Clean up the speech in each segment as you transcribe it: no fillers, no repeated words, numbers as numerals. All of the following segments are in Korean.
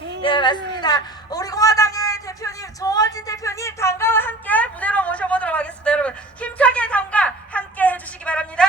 네, 맞습니다. 우리 공화당의 대표님 조원진 대표님 당가와 함께 무대로 모셔보도록 하겠습니다. 여러분 힘차게 당가 함께 해주시기 바랍니다.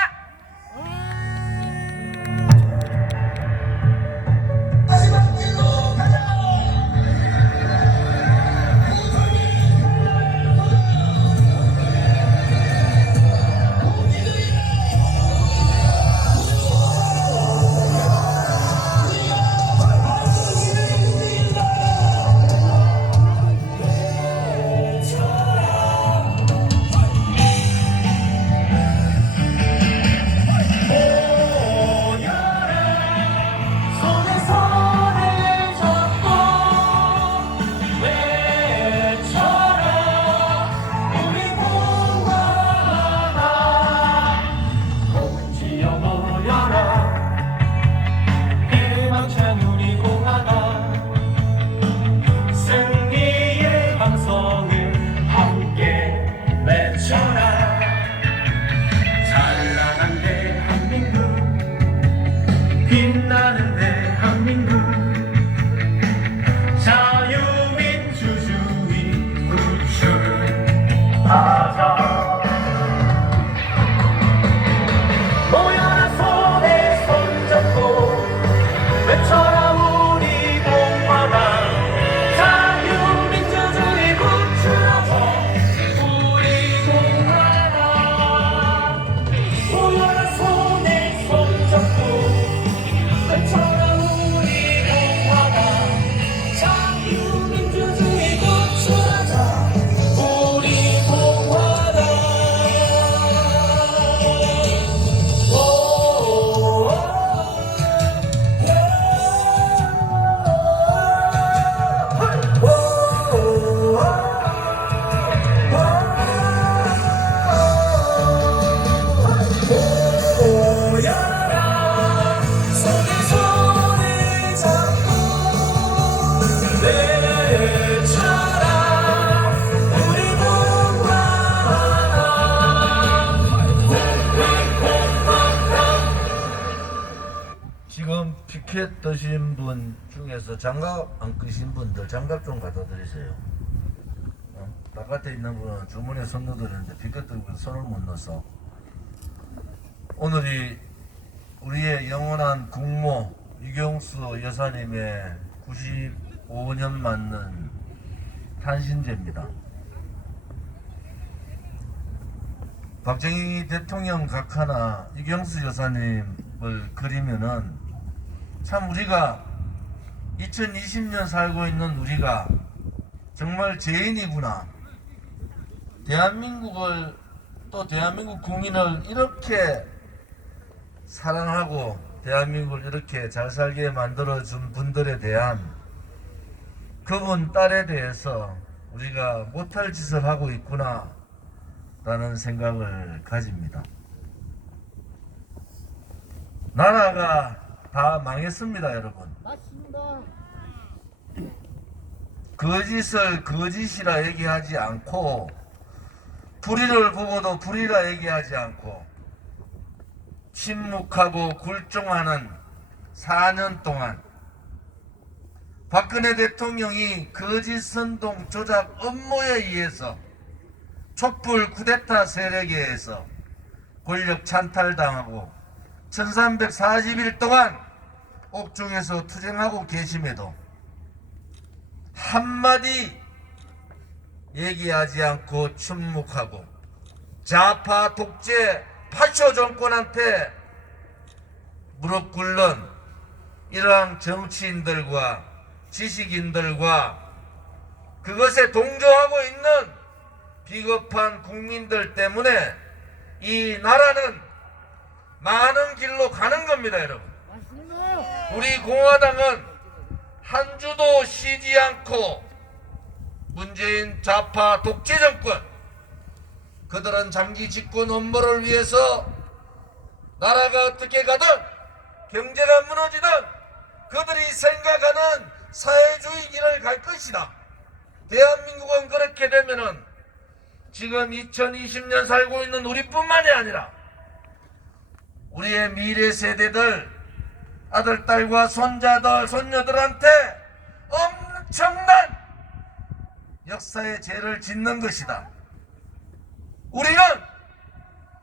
빛나는 대한민국 자유민주주의 구출하자. 모여라 손에 손잡고 외쳐라 우리 공화당 자유민주주의 구출하자. 우리 공화당 모여라 손에 손잡고 외쳐라 우리 공화당 자유민주주의 구출하자. 우리 공화당 모여라 손에 손을 잡고 외쳐라 우리 공화당. 지금 피켓 드신 분 중에서 장갑 안 끄신 분들 장갑 좀 갖다 드리세요. 바깥에 있는 분은 주머니에 손 넣어드리는데 피켓 들고 손을 못 넣어서 오늘이 우리의 영원한 국모 이경수 여사님의 95년 맞는 탄신제입니다. 박정희 대통령 각하나 이경수 여사님을 그리면은 참 우리가 2020년 살고 있는 우리가 정말 죄인이구나. 대한민국을 또 대한민국 국민을 이렇게 사랑하고 대한민국을 이렇게 잘 살게 만들어준 분들에 대한 그분 딸에 대해서 우리가 못할 짓을 하고 있구나 라는 생각을 가집니다. 나라가 다 망했습니다, 여러분. 맞습니다. 거짓을 거짓이라 얘기하지 않고 불의를 보고도 불의라 얘기하지 않고 침묵하고 굴종하는 4년 동안 박근혜 대통령이 거짓 선동 조작 업무에 의해서 촛불 쿠데타 세력에 의해서 권력 찬탈당하고 1340일 동안 옥중에서 투쟁하고 계심에도 한마디 얘기하지 않고 침묵하고 좌파 독재 파쇼 정권한테 무릎 꿇는 이러한 정치인들과 지식인들과 그것에 동조하고 있는 비겁한 국민들 때문에 이 나라는 많은 길로 가는 겁니다, 여러분. 맞습니다. 우리 공화당은 한 주도 쉬지 않고 문재인 좌파 독재 정권, 그들은 장기 집권 업무를 위해서 나라가 어떻게 가든 경제가 무너지든 그들이 생각하는 사회주의 길을 갈 것이다. 대한민국은 그렇게 되면은 지금 2020년 살고 있는 우리뿐만이 아니라 우리의 미래 세대들, 아들, 딸과 손자들, 손녀들한테 역사의 죄를 짓는 것이다. 우리는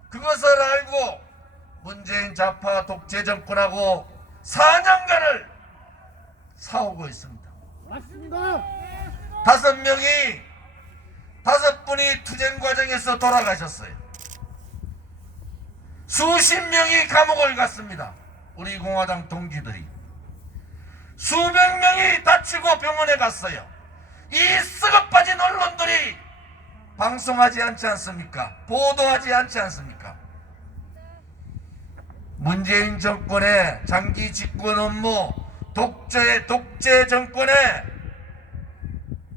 그것을 알고 문재인 좌파 독재 정권하고 4년간을 싸우고 있습니다. 맞습니다. 5분이 투쟁 과정에서 돌아가셨어요. 수십 명이 감옥을 갔습니다. 우리 공화당 동지들이. 수백 명이 다치고 병원에 갔어요. 이 썩어 빠진 언론들이 방송하지 않지 않습니까? 보도하지 않지 않습니까? 문재인 정권의 장기 집권 업무, 독재 정권의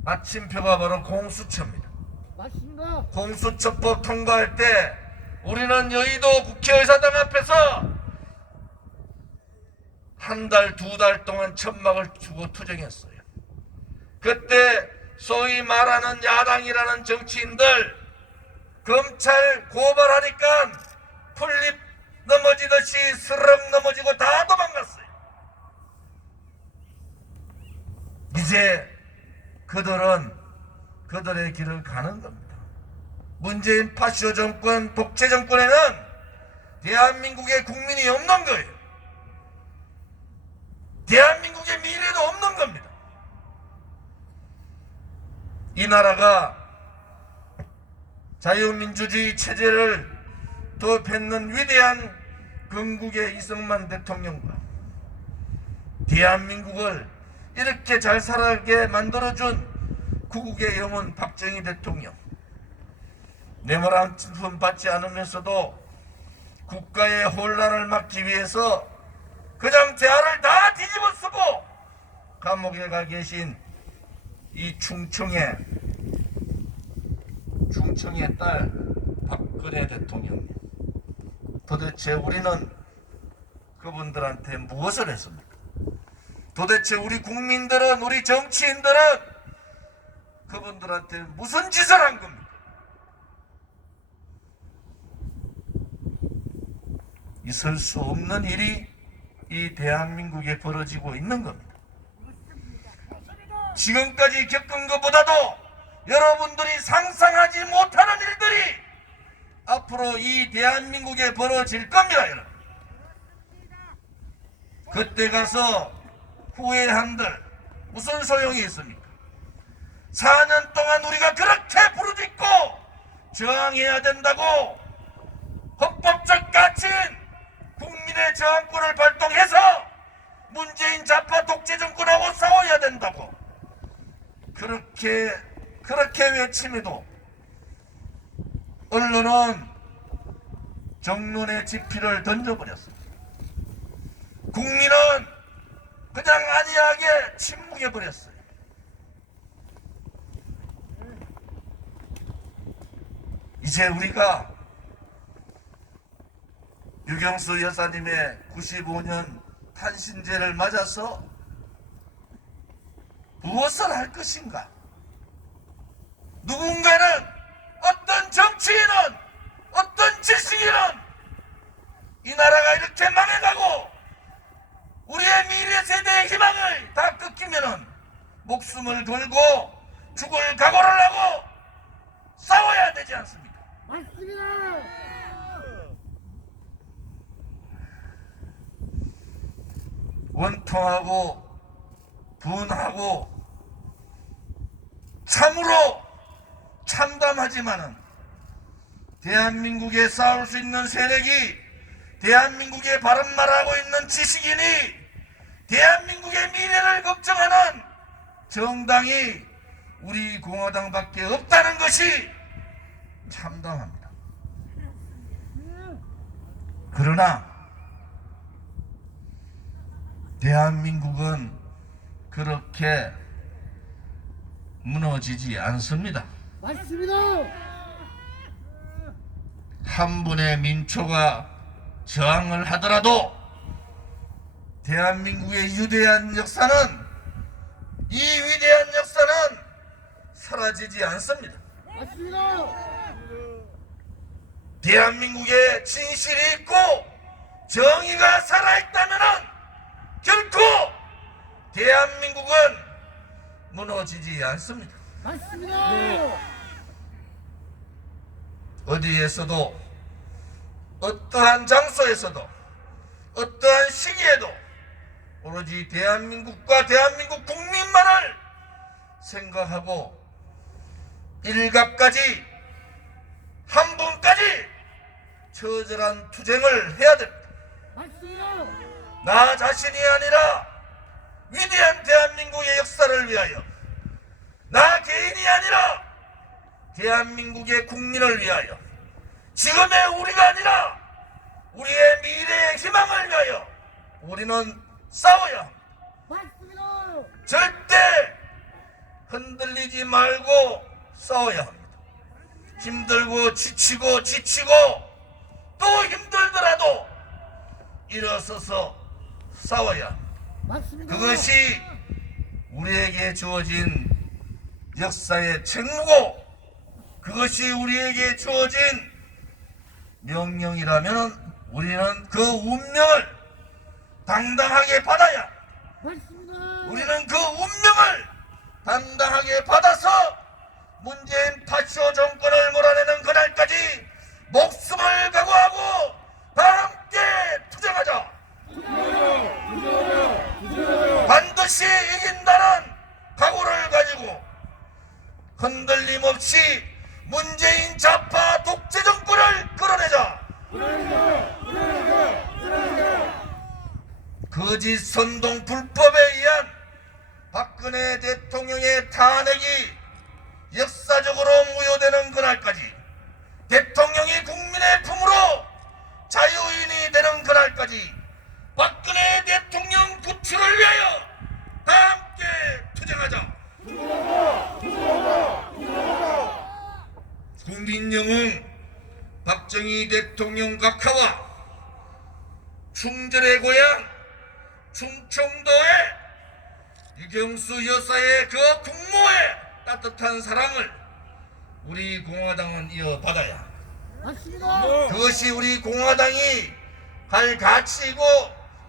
마침표가 바로 공수처입니다. 맞습니다. 공수처법 통과할 때 우리는 여의도 국회의사당 앞에서 한 달, 2달 동안 천막을 주고 투쟁했어요. 그때 소위 말하는 야당이라는 정치인들 검찰 고발하니까 풀립 넘어지듯이 스르륵 넘어지고 다 도망갔어요. 이제 그들은 그들의 길을 가는 겁니다. 문재인 파쇼 정권, 독재 정권에는 대한민국의 국민이 없는 거예요. 대한민국의 미래도 없는 겁니다. 이 나라가 자유민주주의 체제를 도입했는 위대한 건국의 이승만 대통령과 대한민국을 이렇게 잘 살게 만들어준 구국의 영혼 박정희 대통령, 뇌물 한 푼 받지 않으면서도 국가의 혼란을 막기 위해서 그냥 대화를 다 뒤집어 쓰고 감옥에 가 계신 이 충청의 딸 박근혜 대통령, 도대체 우리는 그분들한테 무엇을 했습니까? 도대체 우리 국민들은, 우리 정치인들은 그분들한테 무슨 짓을 한 겁니까? 있을 수 없는 일이 이 대한민국에 벌어지고 있는 겁니다. 지금까지 겪은 것보다도 여러분들이 상상하지 못하는 일들이 앞으로 이 대한민국에 벌어질 겁니다, 여러분. 그때 가서 후회한들 무슨 소용이 있습니까? 4년 동안 우리가 그렇게 부르짖고 저항해야 된다고 헌법적 가치인 국민의 저항권을 발동해서 문재인 좌파 독재 정권하고 싸워야 된다고 그렇게 외침에도 언론은 정론의 지피를 던져버렸습니다. 국민은 그냥 안이하게 침묵해버렸어요. 이제 우리가 유경수 여사님의 95년 탄신제를 맞아서 무엇을 할 것인가? 누군가는, 어떤 정치인은, 어떤 지식인은 이 나라가 이렇게 망해가고 우리의 미래 세대의 희망을 다 꺾이면은 목숨을 걸고 죽을 각오를 하고 싸워야 되지 않습니까? 맞습니다. 원통하고 분하고 참으로 참담하지만은 대한민국에 싸울 수 있는 세력이, 대한민국에 바른 말하고 있는 지식인이, 대한민국의 미래를 걱정하는 정당이 우리 공화당밖에 없다는 것이 참담합니다. 그러나 대한민국은 그렇게 무너지지 않습니다. 맞습니다. 한 분의 민초가 저항을 하더라도 대한민국의 위대한 역사는, 이 위대한 역사는 사라지지 않습니다. 맞습니다. 대한민국에 진실이 있고 정의가 살아있다면 결코 대한민국은 무너지지 않습니다. 맞습니다. 어디에서도 어떠한 장소에서도 어떠한 시기에도 오로지 대한민국과 대한민국 국민만을 생각하고 일갑까지 한 분까지 처절한 투쟁을 해야 됩니다. 맞습니다. 나 자신이 아니라 위대한 대한민국의 역사를 위하여, 나 개인이 아니라 대한민국의 국민을 위하여, 지금의 우리가 아니라 우리의 미래의 희망을 위하여 우리는 싸워야 합니다. 맞습니다. 절대 흔들리지 말고 싸워야 합니다. 힘들고 지치고 또 힘들더라도 일어서서 싸워야 합니다. 맞습니다. 그것이 우리에게 주어진 역사의 책무고, 그것이 우리에게 주어진 명령이라면 우리는 그 운명을 당당하게 받아야, 맞습니다. 우리는 그 운명을 당당하게 받아서 문재인 파쇼 정권을 몰아내는 그날까지 목숨을 각오하고 다 함께 투쟁하자. 반드시 이긴다는 각오를 가지고 흔들림 없이 문재인 좌파 독재 정권을 끌어내자. 거짓 선동 불법에 의한 박근혜 대통령의 탄핵이 역사적으로 무효되는 그날까지, 대통령이 국민의 품으로 자유인이 되는 그날까지 박근혜 대통령 구출을 위하여 다 함께 투쟁하자. 국민영웅 박정희 대통령 각하와 충절의 고향 충청도의 유경수 여사의 그 국모의 따뜻한 사랑을 우리 공화당은 이어받아야, 맞습니다. 그것이 우리 공화당이 할 가치이고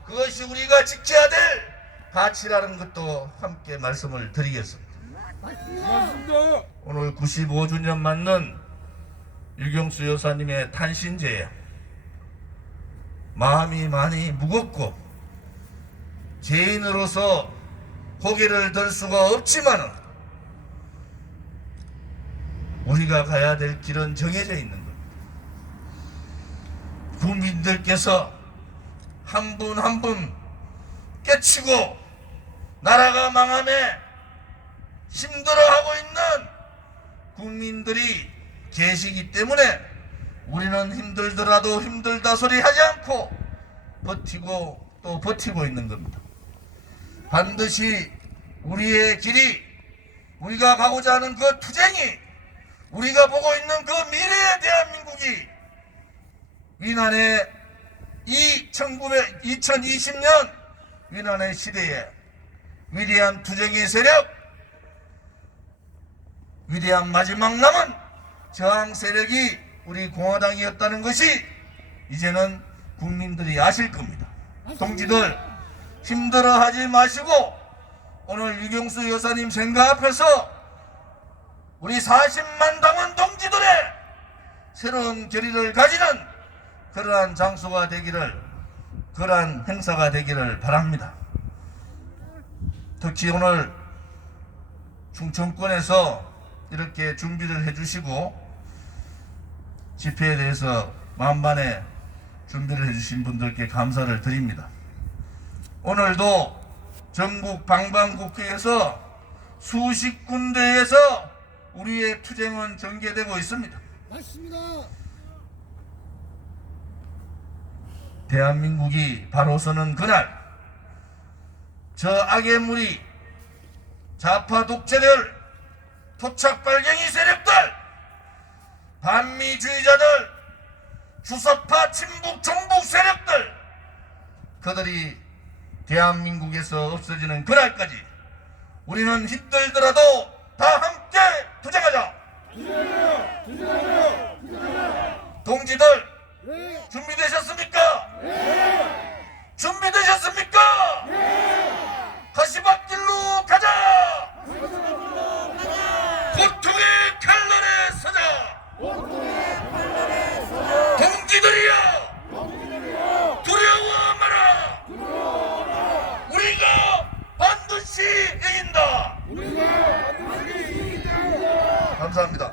그것이 우리가 지켜야 될 가치라는 것도 함께 말씀을 드리겠습니다. 맞습니다. 오늘 95주년 맞는 유경수 여사님의 탄신제에 마음이 많이 무겁고 죄인으로서 고개를 들 수가 없지만은 우리가 가야 될 길은 정해져 있는 겁니다. 국민들께서 한 분 한 분 깨치고 나라가 망함에 힘들어하고 있는 국민들이 계시기 때문에 우리는 힘들더라도 힘들다 소리 하지 않고 버티고 또 버티고 있는 겁니다. 반드시 우리의 길이, 우리가 가고자 하는 그 투쟁이, 우리가 보고 있는 그 미래의 대한민국이 위난의 2020년 위난의 시대에 위대한 투쟁의 세력, 위대한 마지막 남은 저항 세력이 우리 공화당이었다는 것이 이제는 국민들이 아실 겁니다. 동지들 힘들어하지 마시고 오늘 유경수 여사님 생각 앞에서 우리 40만 당원 동지들의 새로운 결의를 가지는 그러한 장소가 되기를, 그러한 행사가 되기를 바랍니다. 특히 오늘 충청권에서 이렇게 준비를 해주시고 집회에 대해서 만반의 준비를 해주신 분들께 감사를 드립니다. 오늘도 전국 방방곡곡에서 수십 군데에서 우리의 투쟁은 전개되고 있습니다. 맞습니다. 대한민국이 바로 서는 그날, 저 악의 무리, 좌파 독재들, 토착 발갱이 세력들, 반미주의자들, 주석파 친북 종북 세력들, 그들이 대한민국에서 없어지는 그날까지 우리는 힘들더라도 다 함께 투쟁하자. 동지들 네. 준비되셨습니까? 준비되셨습니까? 가시밭길로 가자! 이긴다. 감사합니다.